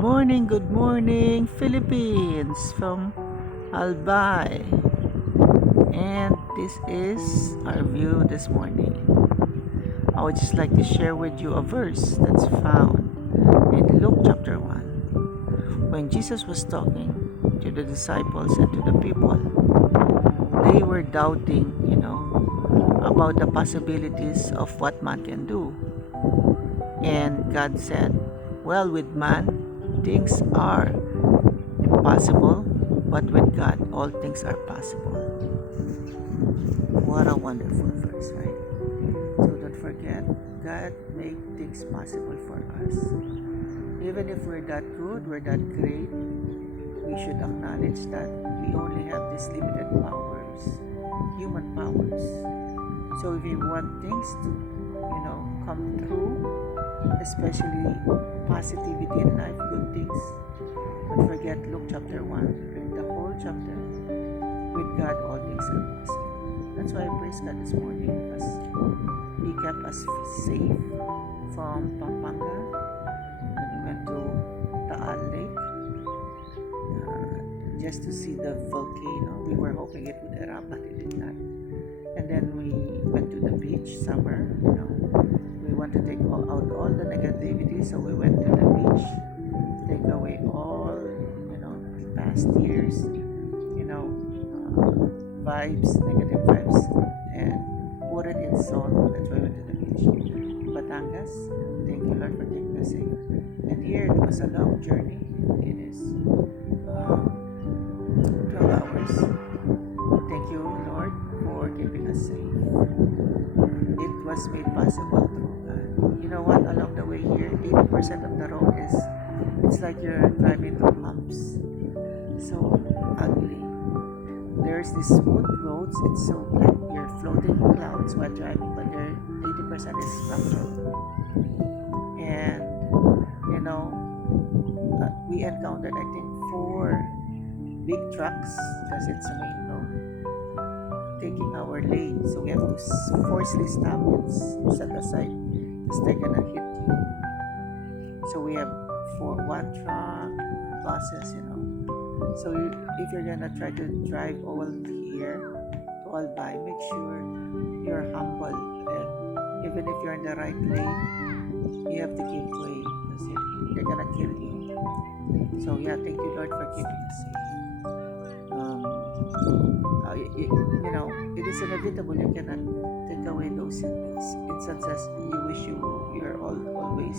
good morning, Philippines from Albay. And this is our view this morning. I would just like to share with you a verse that's found in Luke chapter 1. When Jesus was talking to the disciples and to the people, they were doubting, about the possibilities of what man can do. And God said, well, with man, things are impossible, but with God, all things are possible. What a wonderful verse, right? So don't forget, God made things possible for us. Even if we're that good, we're that great, we should acknowledge that we only have these limited powers, human powers. So if you want things to, come true, especially positivity in life, good things, don't forget Luke chapter 1, read the whole chapter. With God, all things are possible. That's why I praise God this morning because He kept us safe from Pampanga. When we went to Taal Lake just to see the volcano. We were hoping it would erupt, but it did not. And then we went to the beach summer. We want to take out all the negativity, so we went to the beach, take away all the past years, vibes, negative vibes, and put it in salt. That's why we went to the beach. Batangas, thank you Lord for taking us safe. And here it was a long journey. It is 12 hours. Thank you Lord for keeping us safe. It was made possible through God. You know what? Along the way here, 80% of the road it's like you're driving through humps. So ugly. There's these smooth roads. It's so like you're floating in clouds while driving, but there 80% is rough road. And we encountered I think 4 big trucks because it's a main road taking our lane, so we have to forcefully stop and set aside because they're gonna hit you. So we have one truck, buses, So if you're gonna try to drive over here to Albay, make sure you're humble, and even if you're in the right lane, you have to give way because they're gonna kill you. So yeah, thank you Lord for keeping us safe. It is inevitable. You cannot take away those instances. You wish you're always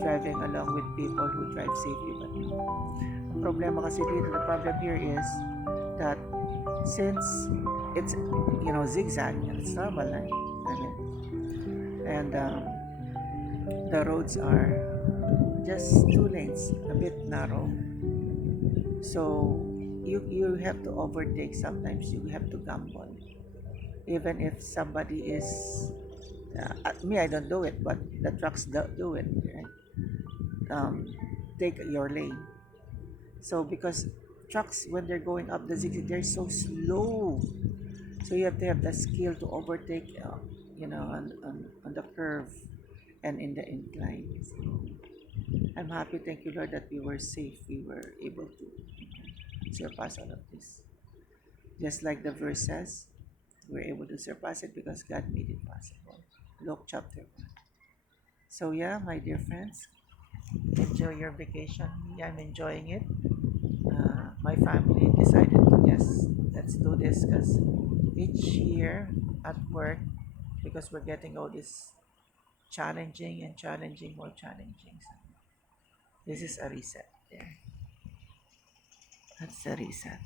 driving along with people who drive safely, but no. Problema kasi dito, the problem here is that since it's zigzag, and it's normal, right? And the roads are just 2 lanes, a bit narrow. So you have to overtake. Sometimes you have to gamble, even if somebody is me, I don't do it, but the trucks do it, right? Take your lane. So because trucks, when they're going up the zigzag, they're so slow. So you have to have the skill to overtake, on the curve and in the incline. So I'm happy, thank you Lord, that we were safe. We were able to surpass all of this. Just like the verse says, we're able to surpass it because God made it possible. Luke chapter 1. So yeah, my dear friends, enjoy your vacation. Yeah, I'm enjoying it. My family decided to yes, let's do this because each year at work, because we're getting all this challenging and challenging, more challenging. So this is a reset there. That's a reset.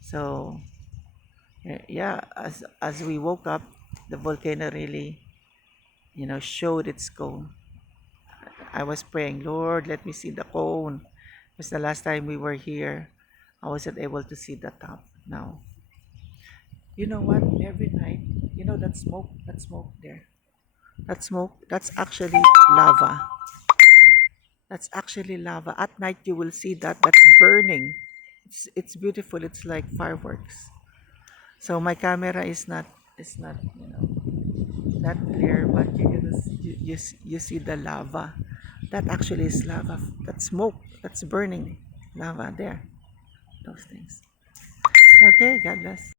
So yeah, as we woke up, the volcano really, showed its cone. I was praying, Lord, let me see the cone. Because the last time we were here, I wasn't able to see the top. Now, you know what? Every night, that smoke there, that smoke, that's actually lava. That's actually lava. At night, you will see that's burning. It's beautiful. It's like fireworks. So my camera is not that clear, but you see the lava That actually is lava. That's smoke. That's burning lava there. Those things. Okay, God bless.